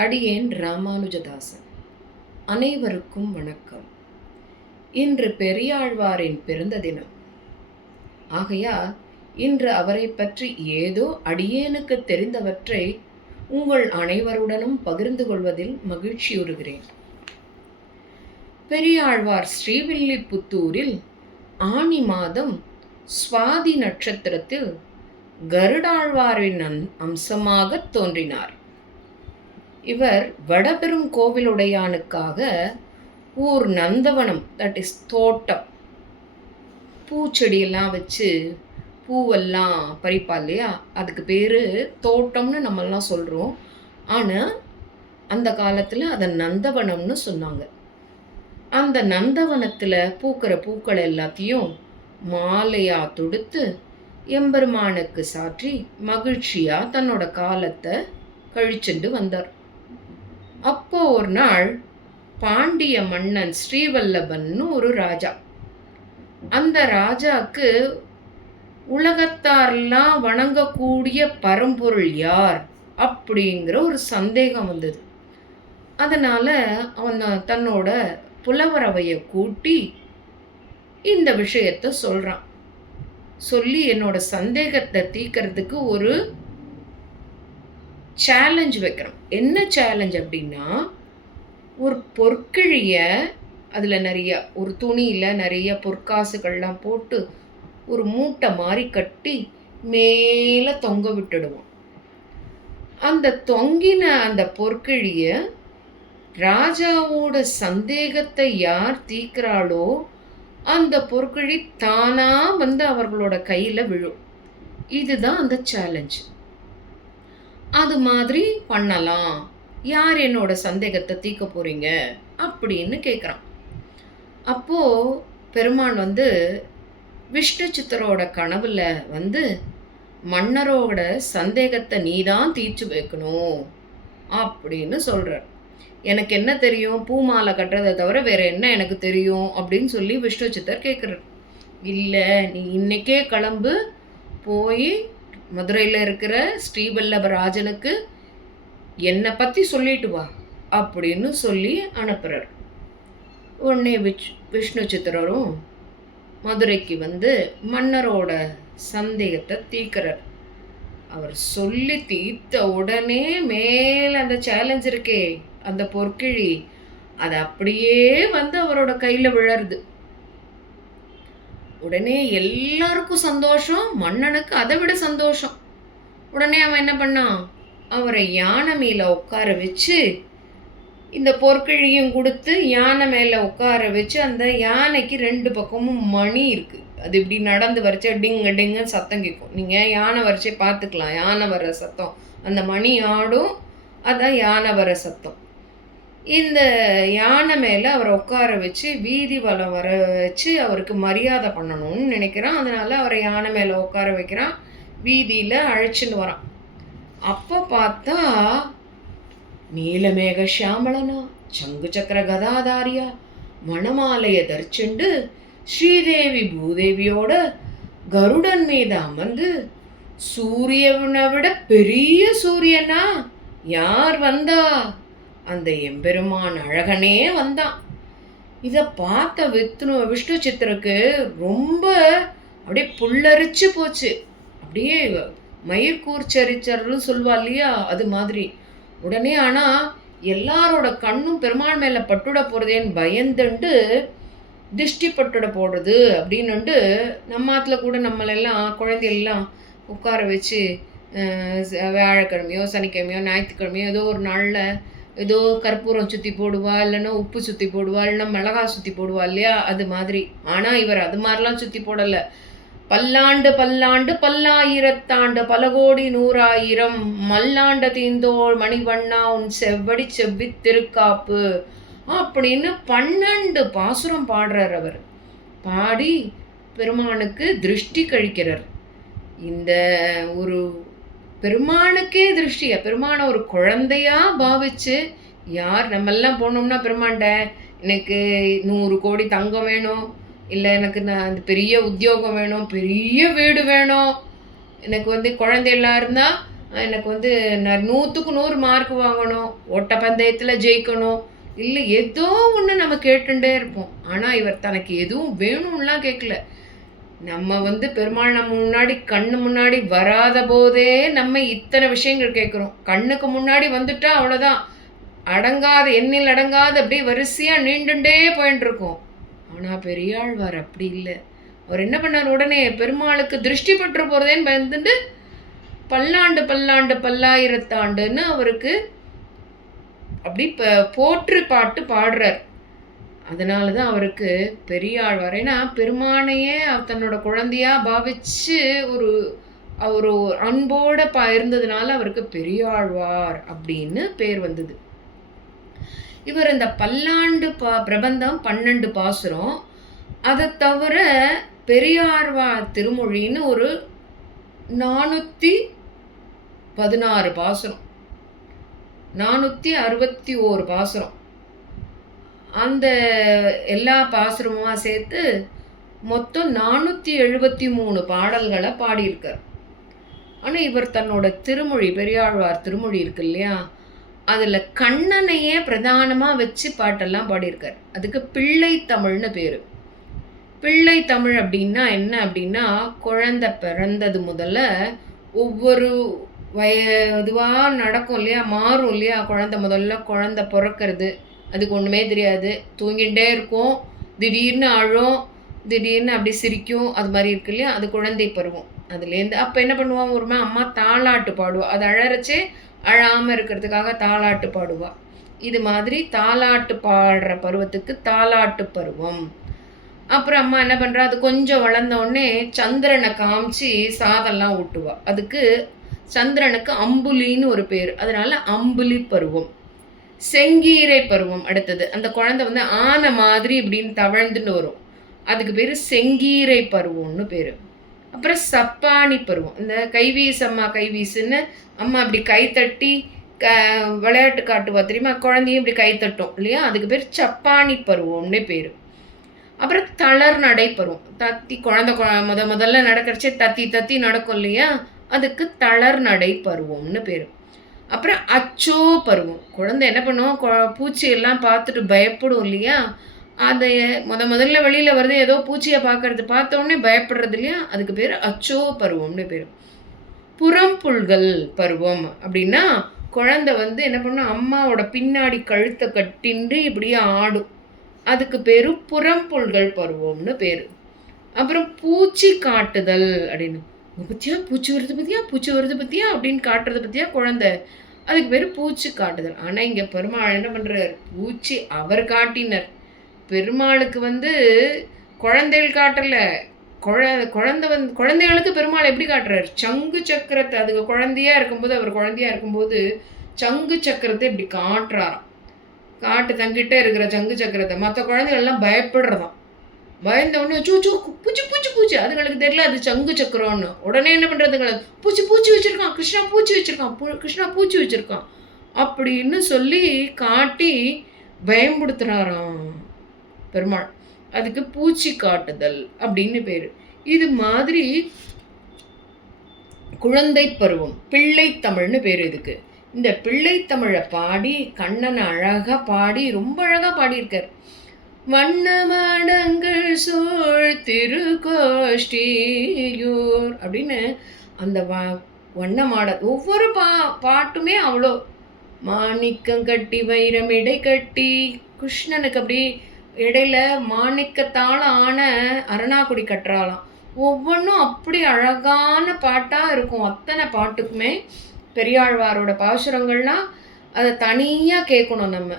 அடியேன் ராமானுஜதாசன். அனைவருக்கும் வணக்கம். இன்று பெரியாழ்வாரின் பிறந்த தினம். ஆகையால் இன்று அவரை பற்றி ஏதோ அடியேனுக்கு தெரிந்தவற்றை உங்கள் அனைவருடனும் பகிர்ந்து கொள்வதில் மகிழ்ச்சியுறுகிறேன். பெரியாழ்வார் ஸ்ரீவில்லிபுத்தூரில் ஆனி மாதம் சுவாதி நட்சத்திரத்தில் கருடாழ்வாரின் அம்- அம்சமாகத் தோன்றினார். இவர் வடபெரும் கோவிலுடையானுக்காக ஊர் நந்தவனம் தட் இஸ் தோட்டம். பூச்செடியெல்லாம் வச்சு பூவெல்லாம் பறிப்பா இல்லையா? அதுக்கு பேர் தோட்டம்னு நம்மெல்லாம் சொல்கிறோம் ஆனால் அந்த காலத்தில் அதை நந்தவனம்னு சொன்னாங்க. அந்த நந்தவனத்தில் பூக்கிற பூக்கள் எல்லாத்தையும் மாலையாக தொடுத்து எம்பெருமானுக்கு சாற்றி மகிழ்ச்சியாக தன்னோட காலத்தை கழிச்சுண்டு வந்தார். அப்போ ஒரு நாள் பாண்டிய மன்னன் ஸ்ரீவல்லபன்னு ஒரு ராஜா. அந்த ராஜாக்கு உலகத்தாரெல்லாம் வணங்கக்கூடிய பரம்பொருள் யார் அப்படிங்கிற ஒரு சந்தேகம் வந்தது. அதனால் அவன் தன்னோட புலவரவையை கூட்டி இந்த விஷயத்த சொல்கிறான் சொல்லி என்னோட சந்தேகத்தை தீக்கிறதுக்கு ஒரு சேலஞ்ச் வைக்கிறோம் என்ன சேலஞ்ச் அப்படின்னா ஒரு பொற்கிழிய அதில் நிறைய ஒரு துணியில் நிறைய பொற்காசுகள்லாம் போட்டு ஒரு மூட்டை மாதிரி கட்டி மேலே தொங்க விட்டுடுவோம். அந்த தொங்கின அந்த பொற்கிழிய ராஜாவோட சந்தேகத்தை யார் தீர்க்கிறாளோ அந்த பொற்கிழி தானாக வந்து அவர்களோட கையில் விழும். இதுதான் அந்த சேலஞ்சு அது மாதிரி பண்ணலாம். யார் என்னோட சந்தேகத்தை தீர்க்க போகிறீங்க அப்படின்னு கேட்குறான் அப்போது பெருமான் வந்து விஷ்ணு சித்தரோட கனவில் வந்து மன்னரோட சந்தேகத்தை நீ தான் தீர்த்து வைக்கணும் அப்படின்னு சொல்கிறார் எனக்கு என்ன தெரியும்? பூமாலை கட்டுறதை தவிர வேறு என்ன எனக்கு தெரியும்? அப்படின்னு சொல்லி விஷ்ணு சித்தர் கேட்குறார் இல்லை நீ இன்னைக்கே கிளம்பு போய் மதுரையில் இருக்கிற ஸ்ரீவல்லபராஜனுக்கு என்னை பற்றி சொல்லிட்டு வா அப்படின்னு சொல்லி அனுப்புகிறார் உடனே விச் விஷ்ணு சித்திரரும் மதுரைக்கு வந்து மன்னரோட சந்தேகத்தை தீக்கிறார் அவர் சொல்லி தீர்த்த உடனே மேலே அந்த சேலஞ்ச் இருக்கே அந்த பொற்கிழி. அது அப்படியே வந்து அவரோட கையில் விழருது. உடனே எல்லாருக்கும் சந்தோஷம் மன்னனுக்கு அதை விட சந்தோஷம். உடனே அவன் என்ன பண்ணான்? அவரை யானை மேலே உட்கார வச்சு இந்த பொற்கிழியும் கொடுத்து யானை மேலே உட்கார வச்சு அந்த யானைக்கு ரெண்டு பக்கமும் மணி இருக்குது அது இப்படி நடந்து வரைச்சா டிங்கு டிங்குன்னு சத்தம் கேட்கும். நீங்கள் யானை வரைச்சே பார்த்துக்கலாம். யானை வர சத்தம். அந்த மணி ஆடும் அதான் யானை வர சத்தம். இந்த யானை மேலே அவரை உட்கார வச்சு வீதி வலம் வர வச்சு அவருக்கு மரியாதை பண்ணணும்னு நினைக்கிறான். அதனால் அவரை யானை மேலே உட்கார வைக்கிறான். வீதியில் அழைச்சின்னு வரான். அப்போ பார்த்தா நீலமேக ஷியாமளனா சங்கு சக்கர கதாதாரியா மணமாலையை தரிச்சுண்டு ஸ்ரீதேவி பூதேவியோட கருடன் மீது அமர்ந்து சூரியனை விட பெரிய சூரியனா? யார் வந்தா? அந்த எம்பெருமான் அழகனே வந்தான். இதை பார்த்த விஷ்ணு விஷ்ணு சித்தருக்கு ரொம்ப அப்படியே புல்லரிச்சு போச்சு. அப்படியே மயிர்கூர்ச்சரிச்சர்னு சொல்வா இல்லையா அது மாதிரி. உடனே ஆனால் எல்லாரோட கண்ணும் பெருமாள் மேலே பட்டுட போகிறதேன்னு பயந்துண்டு திஷ்டி பட்டுட போடுறது அப்படின்னுட்டு நம்ம ஆற்றுல கூட நம்மளெல்லாம் குழந்தையெல்லாம் உட்கார வச்சு வியாழக்கிழமையோ சனிக்கிழமையோ ஞாயிற்றுக்கிழமையோ ஏதோ ஒரு நாளில் ஏதோ கற்பூரம் சுற்றி போடுவா இல்லைன்னா உப்பு சுற்றி போடுவா இல்லைன்னா மிளகா சுற்றி போடுவா இல்லையா? அது மாதிரி. ஆனால் இவர் அது மாதிரிலாம் சுற்றி போடலை. பல்லாண்டு பல்லாண்டு பல்லாயிரத்தாண்டு பல கோடி நூறாயிரம் மல்லாண்ட தீந்தோள் மணிவண்ணா உன் செவ்வடி செவ்வி திருக்காப்பு அப்படின்னு பன்னெண்டு பாசுரம் பாடுறார் அவர். பாடி பெருமானுக்கு திருஷ்டி கழிக்கிறார். இந்த ஒரு பெருமானுக்கே திருஷ்டியா பெருமானை ஒரு குழந்தையா பாவிச்சு யார் நம்மெல்லாம் போனோம்னா பெருமாண்ட எனக்கு நூறு கோடி தங்கம் வேணும். இல்லை எனக்கு நான் அந்த பெரிய உத்தியோகம் வேணும். பெரிய வீடு வேணும். எனக்கு வந்து குழந்தையெல்லாம் இருந்தால் எனக்கு வந்து நான் நூற்றுக்கு நூறு மார்க் வாங்கணும். ஓட்ட பந்தயத்தில் ஜெயிக்கணும். இல்லை ஏதோ ஒன்று நம்ம கேட்டுட்டே இருப்போம். ஆனால் இவர் தனக்கு எதுவும் வேணும்லாம் கேட்கல நம்ம வந்து பெருமாள் நம்ம முன்னாடி கண்ணு முன்னாடி வராத போதே நம்ம இத்தனை விஷயங்கள் கேட்குறோம். கண்ணுக்கு முன்னாடி வந்துட்டா அவ்வளோதான் அடங்காத எண்ணில் அடங்காத அப்படியே வரிசையாக நீண்டுண்டே போயின்ட்டுருக்கோம் ஆனால் பெரியாழ்வார் அப்படி இல்லை. அவர் என்ன பண்ணார்? உடனே பெருமாளுக்கு திருஷ்டி பெற்று போகிறதேன்னு வந்துட்டு பல்லாண்டு பல்லாண்டு பல்லாயிரத்தாண்டுன்னு அவருக்கு அப்படி இப்போ போற்று பாட்டு பாடுறார். அதனால தான் அவருக்கு பெரியாழ்வார் ஏன்னா பெருமானையே தன்னோட குழந்தையா பாவிச்சு ஒரு ஒரு அன்போட ப இருந்ததுனால அவருக்கு பெரியாழ்வார் அப்படின்னு பேர் வந்தது. இவர் இந்த பல்லாண்டு பா பிரபந்தம் பன்னெண்டு பாசுரம் அதை தவிர பெரியாழ்வார் திருமொழின்னு ஒரு நானூற்றி பதினாறு பாசுரம். நானூற்றி அறுபத்தி ஓரு பாசுரம். அந்த எல்லா பாசுரமுமா சேர்த்து மொத்தம் நானூற்றி எழுபத்தி மூணு பாடல்களை பாடியிருக்கார். ஆனால் இவர் தன்னோட திருமொழி பெரியாழ்வார் திருமொழி இருக்கு இல்லையா? அதில் கண்ணனையே பிரதானமாக வச்சு பாட்டெல்லாம் பாடியிருக்கார். அதுக்கு பிள்ளை தமிழ்னு பேர். பிள்ளை தமிழ் அப்படின்னா என்ன அப்படின்னா குழந்த பிறந்தது முதல்ல ஒவ்வொரு வய இதுவாக நடக்கும் இல்லையா? மாறும் இல்லையா? குழந்த முதல்ல குழந்த பிறக்கிறது. அதுக்கு ஒன்றுமே தெரியாது. தூங்கிகிட்டே இருக்கும். திடீர்னு அழும் திடீர்னு அப்படி சிரிக்கும். அது மாதிரி இருக்கு இல்லையா? அது குழந்தை பருவம். அதுலேருந்து அப்போ என்ன பண்ணுவான் ஒருமே அம்மா தாளாட்டு பாடுவாள் அது அழறச்சு அழாமல் இருக்கிறதுக்காக தாளாட்டு பாடுவாள் இது மாதிரி தாளாட்டு பாடுற பருவத்துக்கு தாளாட்டு பருவம். அப்புறம் அம்மா என்ன பண்ணுறா அது கொஞ்சம் வளர்ந்தோடனே சந்திரனை காமிச்சு சாதம்லாம் ஊட்டுவா. அதுக்கு சந்திரனுக்கு அம்புலின்னு ஒரு பேர். அதனால அம்புலி பருவம். செங்கீரை பருவம் அடுத்தது. அந்த குழந்தை வந்து ஆனை மாதிரி இப்படின்னு தவழ்ந்துன்னு வரும். அதுக்கு பேர் செங்கீரை பருவம்னு பேர். அப்புறம் சப்பானி பருவம். இந்த கைவீசு அம்மா கைவீசுன்னு அம்மா அப்படி கைத்தட்டி க விளையாட்டு காட்டுவா தெரியுமா? குழந்தையும் இப்படி கைத்தட்டும் இல்லையா? அதுக்கு பேர் சப்பானி பருவம்னு பேர். அப்புறம் தளர் நடை பருவம். தத்தி குழந்தை முத முதல்ல நடக்கிறச்சே தத்தி தத்தி நடக்கும் இல்லையா? அதுக்கு தளர் நடை பருவம்னு பேர். அப்புறம் அச்சோ பருவம். குழந்தை என்ன பண்ணுவோம் பூச்சி எல்லாம் பார்த்துட்டு பயப்படும் இல்லையா? அதை முத முதல்ல வெளியில் வருது ஏதோ பூச்சியை பார்க்கறது. பார்த்தோன்னே பயப்படுறது இல்லையா? அதுக்கு பேர் அச்சோ பருவம்னு பேர். புறம்புல்கள் பருவம் அப்படின்னா குழந்தை வந்து என்ன பண்ணும்? அம்மாவோட பின்னாடி கழுத்தை கட்டின்று இப்படியே ஆடும். அதுக்கு பேர் புறம்புல்கள் பருவம்னு பேர். அப்புறம் பூச்சி காட்டுதல் அப்படின்னு. பற்றியா பூச்சி வருது பற்றியா பூச்சி வருது பற்றியா அப்படின்னு காட்டுறது பற்றியா குழந்தை. அதுக்கு பேர் பூச்சி காட்டுதல். ஆனால் இங்கே பெருமாள் என்ன பண்ணுறார் பூச்சி அவர் காட்டினர். பெருமாளுக்கு வந்து குழந்தைகள் காட்டல. குழ குழந்தை வந்து குழந்தைகளுக்கு பெருமாள் எப்படி காட்டுறாரு? சங்கு சக்கரத்தை அதுக்கு குழந்தையா இருக்கும்போது அவர் குழந்தையா இருக்கும்போது சங்கு சக்கரத்தை இப்படி காட்டுறாராம். காட்டு தங்கிட்டே இருக்கிற சங்கு சக்கரத்தை. மற்ற குழந்தைகள்லாம் பயப்படுறதாம். பயந்த உடனே சூ சூ பூச்சி பூச்சி பூச்சி. அதுங்களுக்கு தெரியல அது சங்கு சக்கரம்னு. உடனே என்ன பண்ணுறதுங்க பூச்சி பூச்சி வச்சுருக்கான் கிருஷ்ணா பூச்சி வச்சுருக்கான் கிருஷ்ணா பூச்சி வச்சுருக்கான். அப்படின்னு சொல்லி காட்டி பயம்படுத்துகிறாராம் பெருமாள். அதுக்கு பூச்சி காட்டுதல் அப்படின்னு பேர். இது மாதிரி குழந்தை பருவம் பிள்ளை தமிழ்னு பேர் இதுக்கு. இந்த பிள்ளை தமிழை பாடி கண்ணனை அழகாக பாடி ரொம்ப அழகாக பாடியிருக்கார். வண்ணமாடங்கள் சோழ் திருக்கோஷ்டியூர் அப்படின்னு அந்த வ வண்ணமாட ஒவ்வொரு பா பாட்டுமே அவ்வளோ. மாணிக்கம் கட்டி வைரம் இடை கட்டி கிருஷ்ணனுக்கு அப்படி இடையில மாணிக்கத்தால் ஆன அரணாக்குடி கட்டுறாளாம் ஒவ்வொன்றும் அப்படி அழகான பாட்டாக இருக்கும். அத்தனை பாட்டுக்குமே பெரியாழ்வாரோட பாசுரங்கள்லாம் அதை தனியாக கேட்கணும் நம்ம.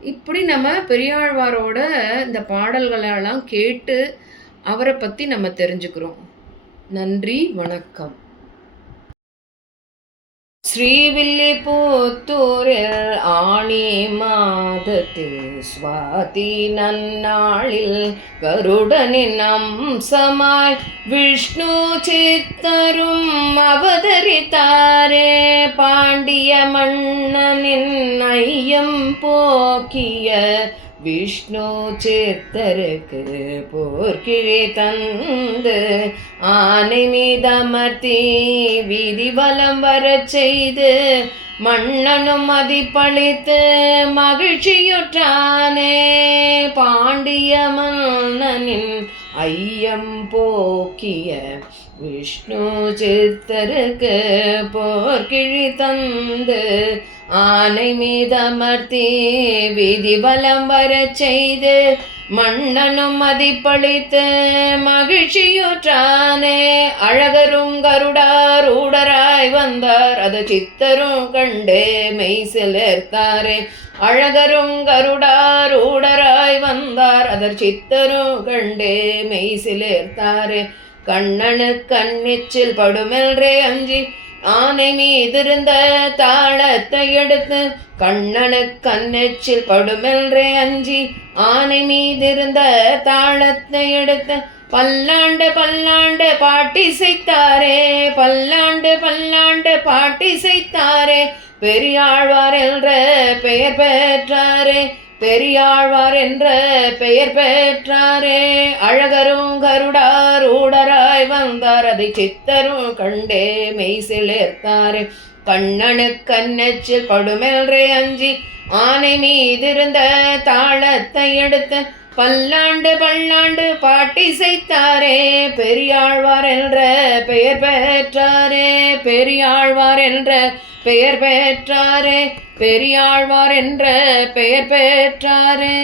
இப்படி நம்ம பெரியாழ்வாரோட இந்த பாடல்களெல்லாம் கேட்டு அவரை பற்றி நம்ம தெரிஞ்சுக்கிறோம். நன்றி வணக்கம். ശ്രീവില്ലിപുത്തൂരിൽ ആണി മാതത്തിൽ സ്വാതി നന്നാളിൽ ഗരുഡനിൻ അംശമായി വിഷ്ണു ചിത്തരും അവതരിത്താരെ പാണ്ഡിയ മണ്ണനിൻ നയ്യം പോക്കിയ விஷ்ணு சித்தருக்கு போர்க்கிழி தந்து ஆனை மீதமர்த்தி வீதி வர செய்து மன்னனும் மதிப்பளித்து மகிழ்ச்சியுற்றானே. பாண்டிய மன்னனின் ஐயம் போக்கிய விஷ்ணு சித்தருக்கு போர்க்கிழி தந்து ஆனை மீதமர்த்தி விதி பலம் வரச் செய்து மன்னனும் மதிப்பளித்து மகிழ்ச்சியுற்றானே. அழகரும் கருடார் ஊடராய் வந்தார். அது சித்தரும் கண்டே மெய் சிலர்த்தாரே. அழகரும் கருடார் ஊடராய் வந்தார். அதர் சித்தரும் கண்டே மெய் சிலேர்த்தாரே. கண்ணனு கண்ணிச்சில் படுமென்றே அஞ்சி. ஆனை மீதிருந்த தாளத்தை எடுத்து கண்ணனு கண்ணெச்சில் படுமென்றே அஞ்சி ஆனை மீதிருந்த தாளத்தை எடுத்து பல்லாண்டு பல்லாண்டு பாட்டி செய்தாரே பல்லாண்டு பல்லாண்டு பாட்டி செய்தாரே பெரியாழ்வார் என்ற பெயர் பெற்றாரே. பெரியாழ்வார் என்ற பெயர் பெற்றாரே. அழகரும் கருடார் ஊடராய் வந்தார். அதை சித்தரும் கண்டே மெய் சிலிர்த்தாரே கண்ணனு கண்ணச்சில் படுமெல்றே அஞ்சி ஆனை மீதிருந்த தாளத்தை எடுத்து பல்லாண்டு பல்லாண்டு பாட்டி செய்தாரே பெரியாழ்வார் என்ற பெயர் பெற்றாரே பெரியாழ்வார் என்ற பெயர் பெற்றாரே பெரியாழ்வார் என்ற பெயர் பெற்றாரே.